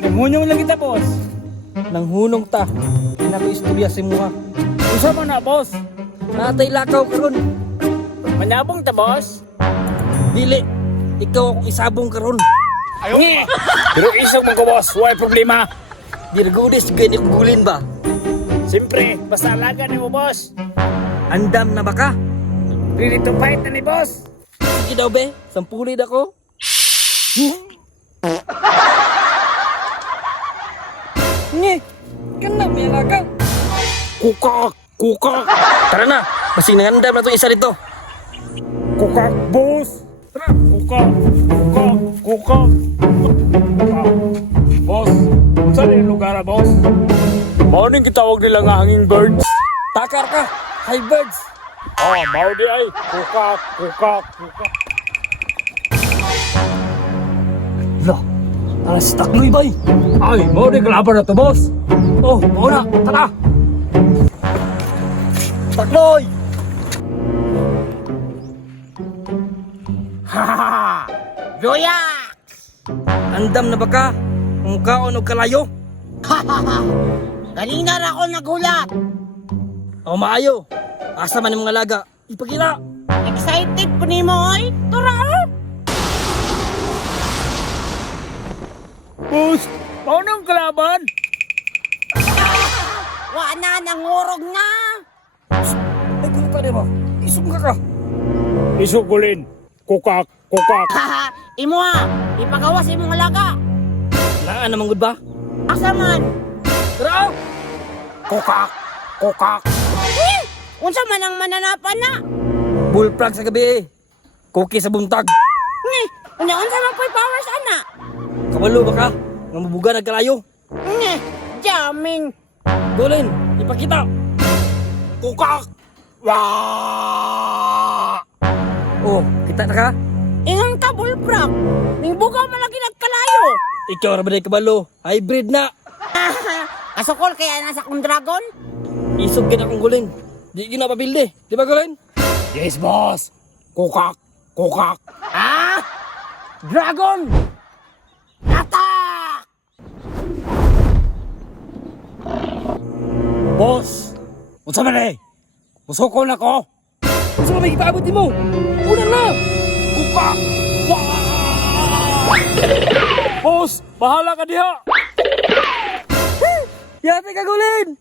Nanghunyong lang kita, boss. Nanghunong ta. Pinakuistorya si Muha. Usa man na, boss. Natay lakaw karon. Manyabong ta, boss. Dili. Ikaw akong isabong karon. Nge! Pero isog man ko, boss. Why problema? Dirgudis gani gulin ba? Siyempre, basta alaga ni mo, boss. Andam na ba ka? Ready to fight na ni boss. Sige daw be, sampulid ako. Nge, kana may alaga. Kukak! Kukak! Tara na, basing nangandam na itong isa dito. Kukak, boss! Tara! Kukak! Kukak! Kukak! Kukak! Boss! Saan yung lugar, boss? Morning kitawag nila nga hanging birds. Takar ka, hi birds. Oh, mau di ay. Kukak! Kukak! Kukak! Lah, tara si Takloy bay. Ay, mau di kalaban na to, boss. Oh, mau na, tara. Takloy! Hahaha! Joya! Andam na ba ka? Kung kaon o kalayo? Kanina na ako nagulat. O maayo. Asa man yung mga laga? Ipakita. Excited ko ni mo, oy. Tura, oh. Boss! Mau nang kalaban? Wa na, nangurog na. Ay, kung ka mo. Isog ka ka. Isugulin. Kukak! Kukak! Haha, imo ha. Ipagawas imong alaga. Naan naman good ba? Asa man? Tara! Kukak! Kukak! Eh, unsa man ang mananapan na? Bullfrog sa gabi. Cookie sa buntag. Ni, unsa man ko'y powers ana? Kabalo ba ka? Nga mabuga nagkalayo. Ni, jamming. Golin, ipakita. Kukak! Wah! Oh, kita na ka? Ingang ka, bullfrog. Ning bugaw man lagi nagkalayo. Ikaw ra ba na kabalo? Hybrid na. Kasukol kaya nasa kong dragon? Isog gid akong guling. Di gyud na pabilde. Di ba golin? Yes, boss! Kukak! Kukak! Ah! Dragon! Attack! Boss! Unsa man eh? Musukol na ko! Unsa ba may ipaabot nimo? Una na. Kukak! Wah! Boss! Bahala ka diha! Yate ka golin.